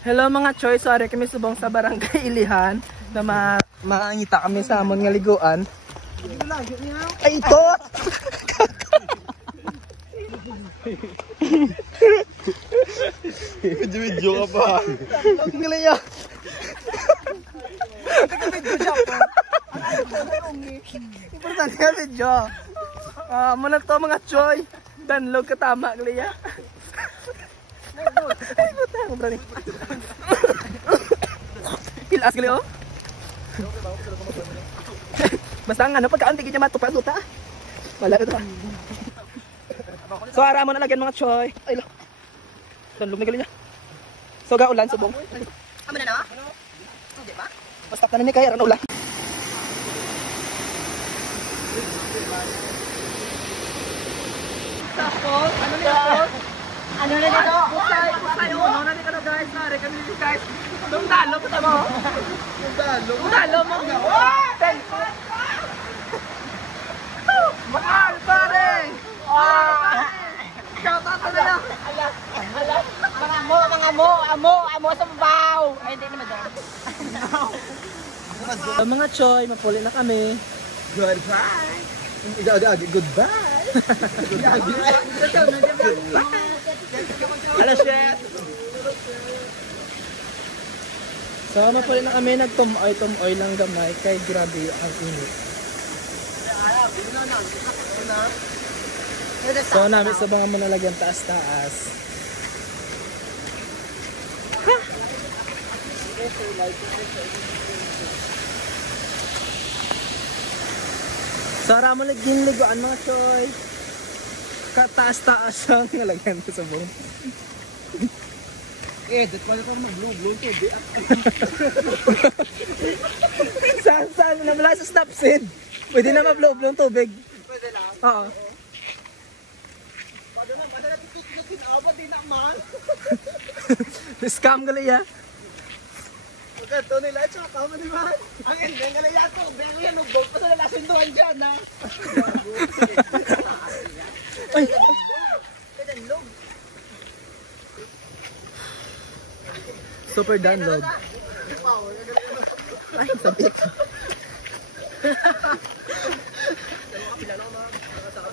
Hello mga choy, sorry kami subong sa barangay Ilihan na maangita kami sa amon nga liguan. Ay ito! Video ka pa. Ang galaya. Importante nga video. Muna to mga choy. Danlog katama galaya. Ay butang brani. Pilas gali oh. Basta ang ano pagkaanti kanya matupas uta. Wala ito. So ara mo na lagyan mga choy. Ay lo. Danlog na gali niya. So ga ulan subong. Amo na na? Hindi ba? Basta na ni kaya ran ulan. Tapos, ano na tapos? Ano na dito? Pusay, ano na dito guys? Sorry kami dito guys. Nung dalo pa mo? Nung dalo mo? Ten! Mahal pare! Shout out na lang! Amo sa mabaw! Ay hindi naman doon. Mga choy, mapuli na kami. Goodbye. Goodbye. Hello, chef! So, mapuli na kami, nagtumoy lang gamay, kay grabe ang init. So, namin sa mga manalagyan taas-taas. So, ramo laging liguan mga choy. Kataas-taas ang nalagyan ko sa buong. Dat pala kang mag-blow to. Saan mo na mula sa stop seed? Pwede na ma-blow ng tubig. Pwede lang. Oo. Padala titik din abot din naman. Scam gali ya. Ito nila at saka tama naman. Ang ending galaya to. Bili yan ugbog. Basta nalasunduan dyan ha. Ay! Super download. Ay, sabit.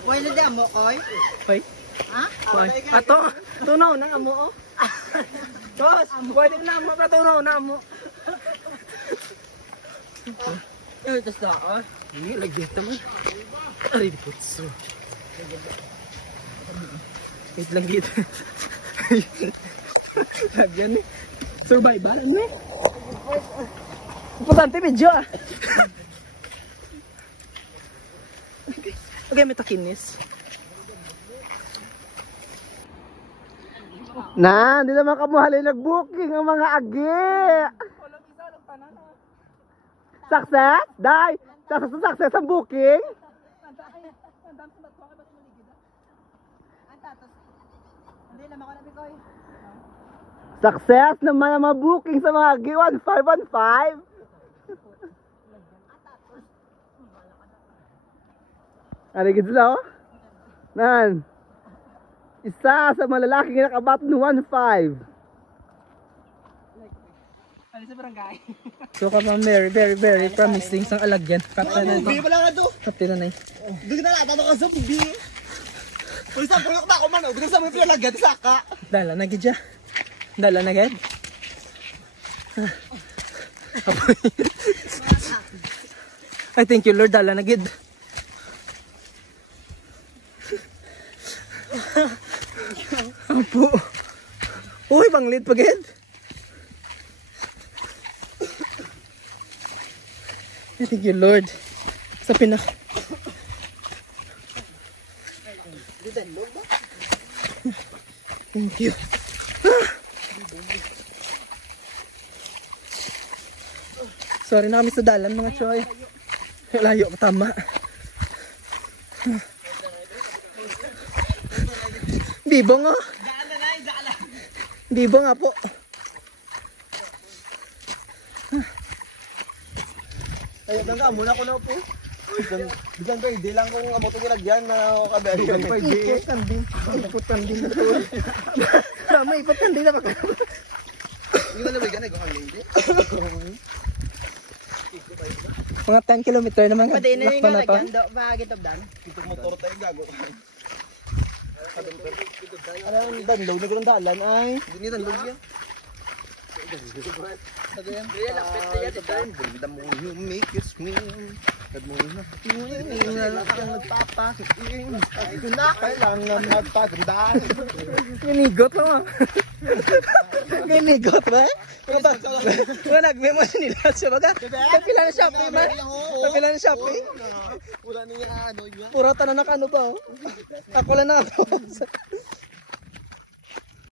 Why na dyan mo, oy? Hoy. Ha? Hoy. Ato, tunaw na amo oh. Boss, pwede na amo, tunaw na amo. Eh, tas na, oy. Ini lagi teman. Ari di putso. Wait lang gitu. Lagyan ni survival ano? Importante medyo ah. Okay, may takinis. Na, hindi naman kamuhalay nag-booking ang mga agi. Success? Dai! Success ang booking? Success naman ang mga booking sa mga agi 1515. Arigid sila oh. Nan. Isa sa malalaking nakabaton 15. Ano sa barangay? So kapag very promising sang alagyan. Kapta na ito. Bili pa lang nga to. Kapta na na Doon na lang, ka sa bubi. Pwede sa pulok na ako man, doon sa mga pinalagyan, saka. Dala na gid siya. Dala na gid. I thank you Lord, dala na gid. Apo. Uy, banglit pa gid. I thank you Lord. Sa pinak. Thank you. Sorry na kami sa dalan mga choy. Layo ko tama. Bibong oh. Bibong nga po. Ayun lang ka, muna ko na po. Bisan ba, hindi lang kung amo ito nilagyan na kabari. Iputan din. Iputan din. Tama, iputan din na baka. Hindi na nabigyan na kung hindi. Mga 10 kilometer naman. Pwede na yung na to. nagando. Bakit of dan? Ito motor tayo gago. Ano ang danlaw na ganun dalan ay? Hindi nito nalog yan. Ganda mo you make it swing. Ganda mo na. Ang nagpapakiting. Ito na kailangan magpaganda. Ginigot mo. Ginigot ba? Wala nagmemo nila siya baga. Kapila na Shopee ba? Kapila na Shopee? Wala niya ano yan. Puro tanan na kano ba oh. Ako lang na ako.